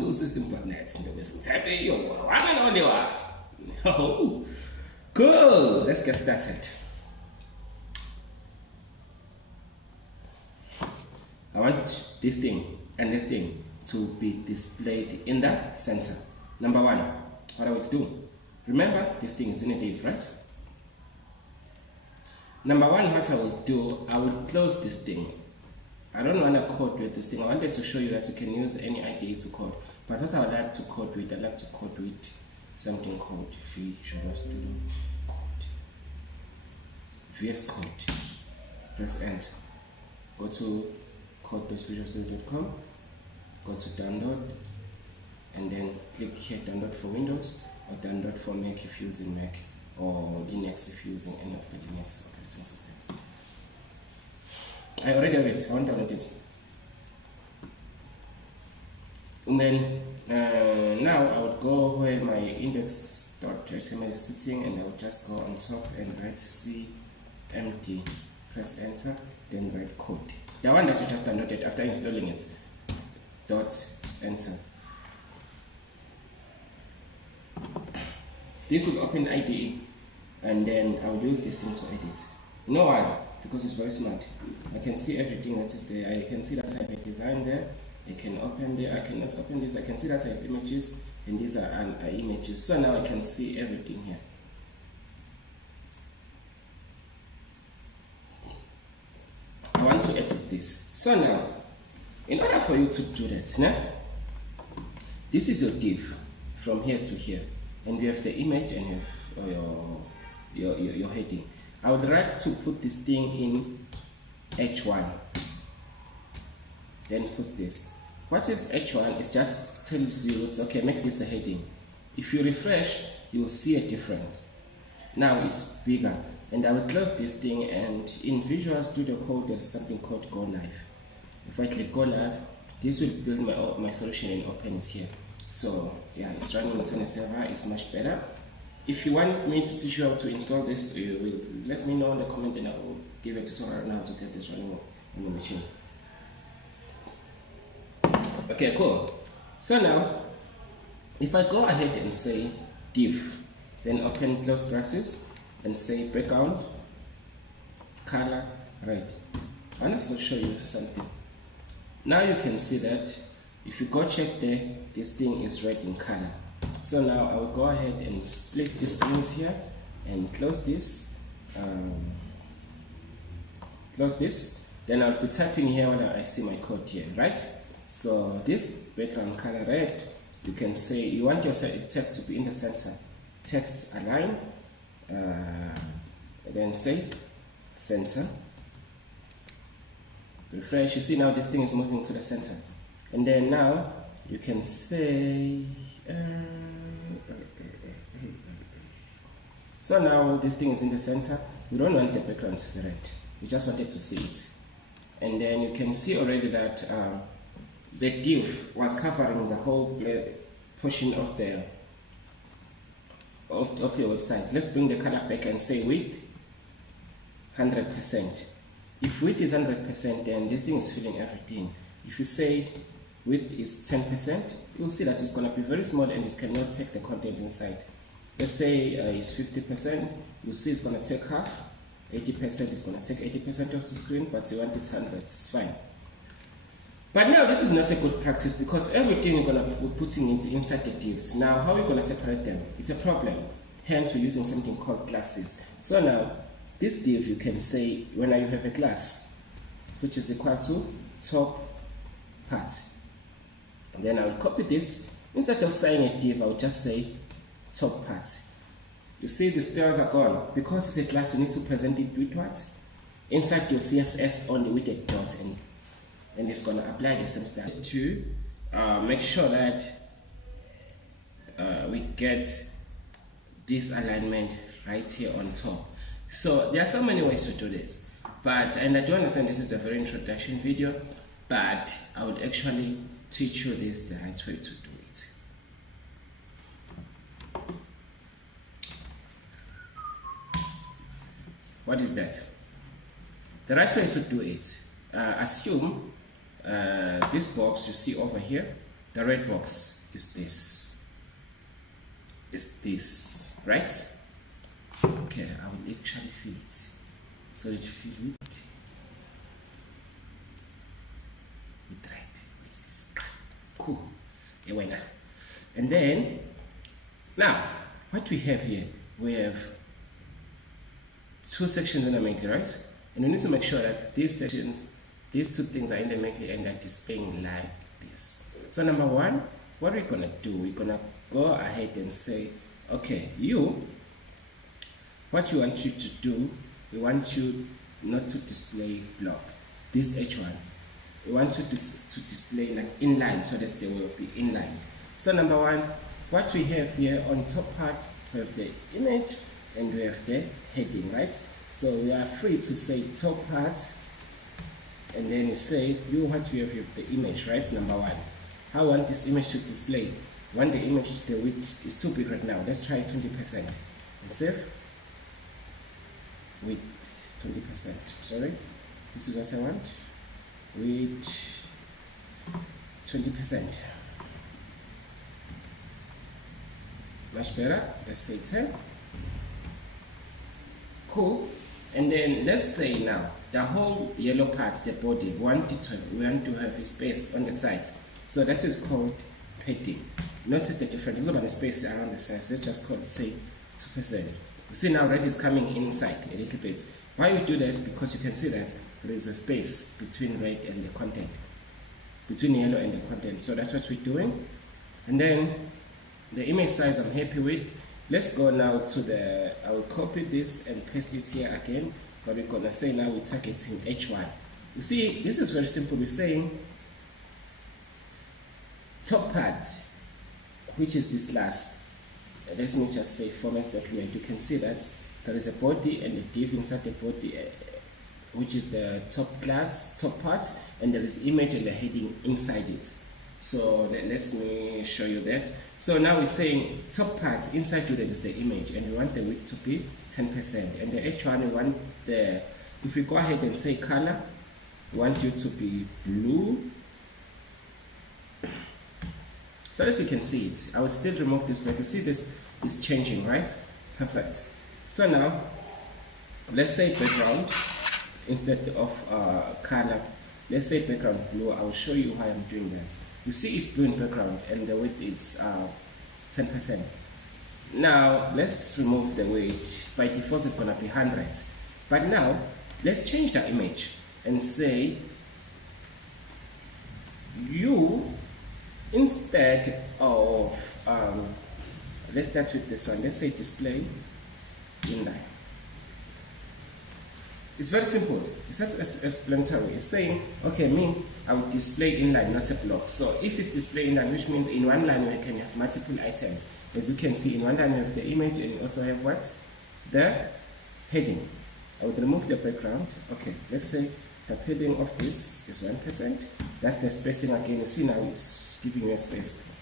ndusystems.net. Type your one and only one. Oh, cool. Let's get started. I want this thing and this thing to be displayed in the center. Number one, what I would do. Remember, this thing is in a div, right? Number one, what I will do, I will close this thing. I don't want to code with this thing. I wanted to show you that you can use any IDE to code. But what I would like to code with, I like to code with something called Visual Studio Code. VS Code. Press enter. Go to code.visualstudio.com. Go to download. And then click here, download for Windows or download for Mac if you're using Mac, or Linux if you're using any of the Linux operating systems. I already have it. I want to download it. And then now I would go where my index.html is sitting, and I would just go on top and write cmd. Press enter, then write code. The one that you just downloaded after installing it. Dot enter. This will open IDE, and then I will use this thing to edit. You know why? Because it's very smart. I can see everything that is there. I can see that I have a design there. I can open there. I cannot open this. I can see that I have images, and these are images. So now I can see everything here. I want to edit this. So now, in order for you to do that, this is your div from here to here, and you have the image and you have your heading. I would like to put this thing in H1. Then put this. What is H1? It just tells you, it's okay, make this a heading. If you refresh, you will see a difference. Now it's bigger. And I will close this thing, and in Visual Studio Code there's something called Go Live. If I click Go Live, this will build my solution and opens here. So yeah, it's running on a server. It's much better. If you want me to teach you how to install this, you will let me know in the comment, and I will give a tutorial on how to get this running on the machine. Okay, cool. So now, if I go ahead and say div, then open close braces and say background color red. I want to show you something. Now you can see that if you go check there, this thing is red in color. So now I will go ahead and split these screens here and close this. Close this. Then I'll be typing here when I see my code here, right? So this background color red, you can say you want your text to be in the center. Text align. Then say center. Refresh. You see now this thing is moving to the center. And then now you can say so now this thing is in the center. We don't want the background to be red. We just wanted to see it. And then you can see already that the div was covering the whole portion of the of your website. Let's bring the color back and say width 100%. If width is 100%, then this thing is filling everything. If you say width is 10%, you'll see that it's going to be very small and it cannot take the content inside. Let's say it's 50%, you'll see it's going to take half. 80% is going to take 80% of the screen, but you want it 100, it's fine. But now this is not a good practice, because everything you're going to be putting inside the divs. Now how are we going to separate them? It's a problem. Hence we're using something called classes. So now this div, you can say when you have a class which is equal to top part. And then I will copy this. Instead of saying a div, I will just say top part. You see the stars are gone. Because it's a class, you need to present it with what? Inside your CSS only with a dot, and it's going to apply the same style to make sure that we get this alignment right here on top. So there are so many ways to do this, and I do understand this is a very introduction video, but I would actually teach you this the right way to do it. What is that? The right way to do it, assume this box you see over here, The red box is this. Is this, right? Okay, I will actually fill it. So that you fill with red. What is this? Cool. And then, now, what we have here, we have two sections in the manual, right? And we need to make sure that these sections, these two things are in the manual and are displaying like this. So number one, what we're gonna do, we're gonna go ahead and say, okay, what you want you to do, we want you not to display block, this H1. We want you to display like inline, so that they will be inlined. So number one, what we have here on top part, we have the image and we have the heading, right? So we are free to say top part, and then you say what we have here, the image, right? Number one, how I want this image to display. Want the image, the width is too big right now. Let's try 20% and save. Width 20%. Sorry, this is what I want. Width 20%. Much better. Let's say 10. Cool. And then let's say now the whole yellow parts, the body, we want to have a space on the sides. So that is called padding. Notice the difference. There's about a space around the sides. Let's just call it, say, 2%. You see now red is coming inside a little bit. Why we do that? Because you can see that there is a space between red and the content, between yellow and the content. So that's what we're doing. And then the image size I'm happy with. Let's go now to I will copy this and paste it here again. But we're gonna say now we're targeting H1. You see, this is very simple. We're saying top part, which is this last. Let me just say format document. You can see that there is a body and a div inside the body, which is the top part, and there is image and the heading inside it. So let me show you that. So now we're saying top part inside to that is the image, and we want the width to be 10%. And the H1 we want if we go ahead and say color, we want you to be blue. So as you can see it, I will still remove this, but you see this is changing, right? Perfect. So now, let's say background, instead of color, let's say background blue. I will show you how I'm doing that. You see it's blue in background and the width is 10%. Now, let's remove the weight. By default, it's gonna be 100. But now, let's change the image and say, instead of, let's start with this one. Let's say display inline. It's very simple. It's self-explanatory. It's saying, okay, I will display inline, not a block. So if it's display inline, which means in one line we can have multiple items. As you can see, in one line you have the image and you also have what? The heading. I would remove the background. Okay, let's say the padding of this is 1%. That's the spacing again. You see now it's giving you a space.